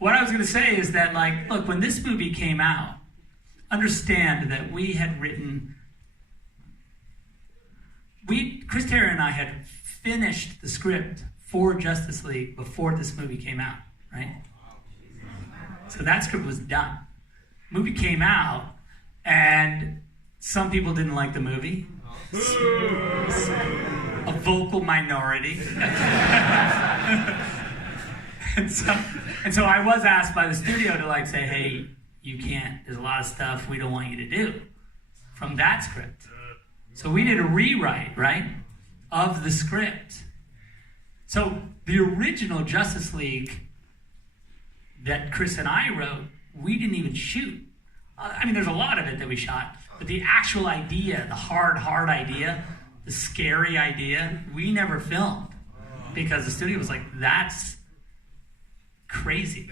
what I was going to say is that, like, look, when this movie came out, understand that we had written, Chris Terry and I had finished the script for Justice League before this movie came out, right? So that script was done. Movie came out, and some people didn't like the movie. A vocal minority. and so I was asked by the studio to like say, hey, you can't, there's a lot of stuff we don't want you to do from that script. So we did a rewrite, right, of the script. So the original Justice League that Chris and I wrote, we didn't even shoot. I mean, there's a lot of it that we shot, but the actual idea, the hard idea, the scary idea, we never filmed because the studio was like, that's crazy.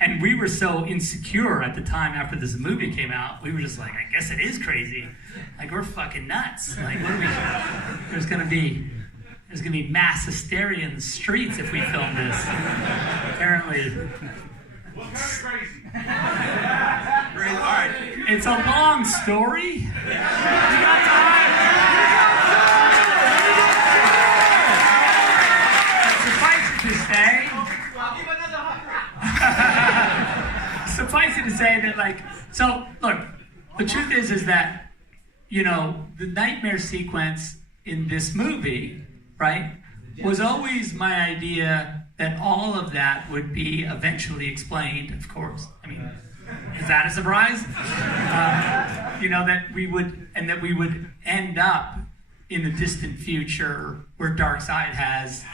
And we were so insecure at the time after this movie came out, we were just like, I guess it is crazy. Like, we're fucking nuts. Like, what are we, there's gonna be mass hysteria in the streets if we film this. Apparently. Well, very crazy. All right. It's a long story. You got time? Suffice it to say. I'll give another 100. Suffice it to say that, like, so look, the truth is that, you know, the nightmare sequence in this movie, right, was always my idea that all of that would be eventually explained, of course. I mean, is that a surprise? You know, that we would end up in the distant future where Darkseid has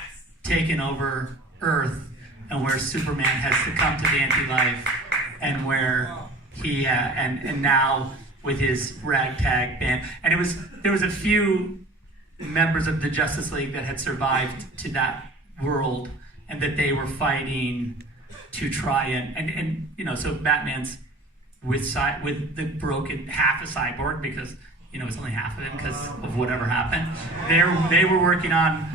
taken over Earth and where Superman has succumbed to the anti-life and where he, and now with his ragtag band, and there was a few members of the Justice League that had survived to that world, and that they were fighting to try and you know, so Batman's with the broken half a cyborg because, you know, it's only half of him because of whatever happened. They were working on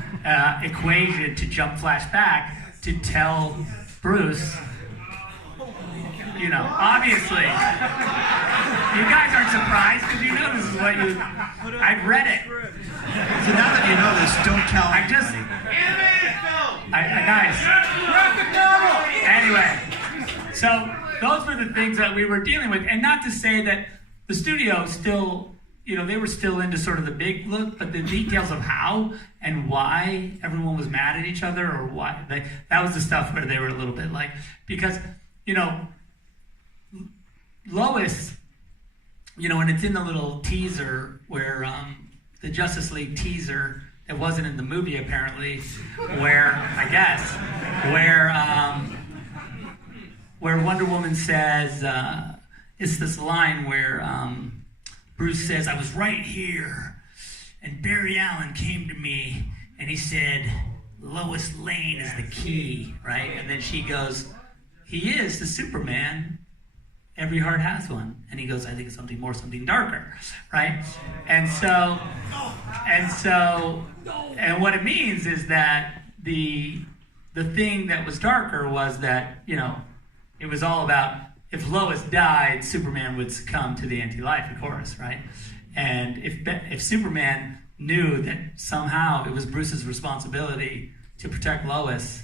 equation to jump flash back to tell Bruce, you know, obviously, you guys aren't surprised because you know this is what you, I've read it. So now that you know this, don't tell anybody. Nice. Anyway, so those were the things that we were dealing with, and not to say that the studio still, you know, they were still into sort of the big look, but the details of how and why everyone was mad at each other, or why, that was the stuff where they were a little bit like, because, you know, Lois, you know, and it's in the little teaser where the Justice League teaser. It wasn't in the movie, apparently, where, I guess, where Wonder Woman says, it's this line where Bruce says, I was right here, and Barry Allen came to me, and he said, Lois Lane is the key, right? And then she goes, he is the Superman. Every heart has one. And he goes, I think it's something more, something darker, right? And what it means is that the thing that was darker was that, you know, it was all about if Lois died, Superman would succumb to the anti-life, of course, right? And if Superman knew that somehow it was Bruce's responsibility to protect Lois,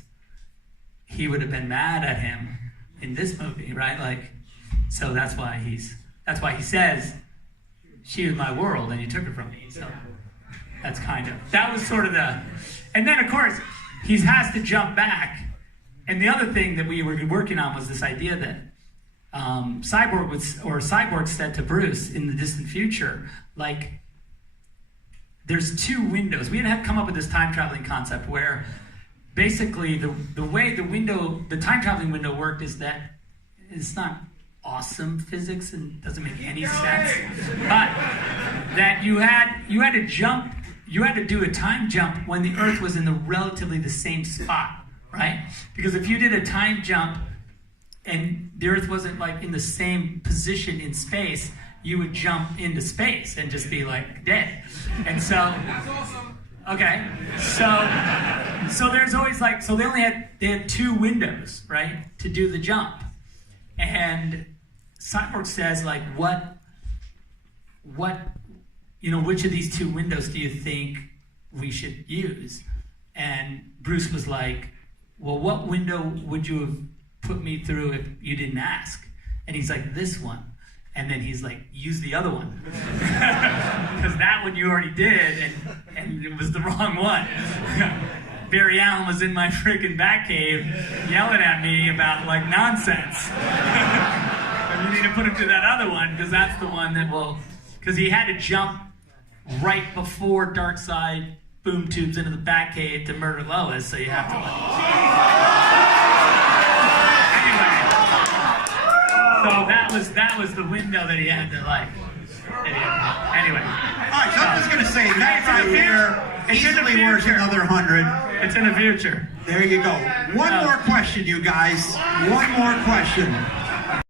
he would have been mad at him in this movie, right? Like, so that's why he says, she was my world and you took her from me. So that's that was sort of and then of course, he has to jump back. And the other thing that we were working on was this idea that Cyborg said to Bruce in the distant future, like, there's two windows. We had come up with this time traveling concept where basically the way the time traveling window worked is that it's not awesome physics and doesn't make any sense, but that you had to jump, you had to do a time jump when the Earth was in relatively the same spot, right? Because if you did a time jump and the Earth wasn't like in the same position in space, you would jump into space and just be like dead. And so, That's awesome. okay, so So there's always like, so they had 2 windows, right, to do the jump. And Cyborg says, like, what, which of these 2 windows do you think we should use? And Bruce was like, well, what window would you have put me through if you didn't ask? And he's like, this one. And then he's like, use the other one. Because that one you already did, and it was the wrong one. Barry Allen was in my freaking Batcave yelling at me about, like, nonsense. You need to put him through that other one, because that's the one that will... Because he had to jump right before Darkseid boom tubes into the Batcave to murder Lois, so you have to... Anyway. So that was the window that he had to, like... Anyway. All right, so I'm just going to say, that right here easily worth another 100. It's in the future. There you go. One more question, you guys. One more question.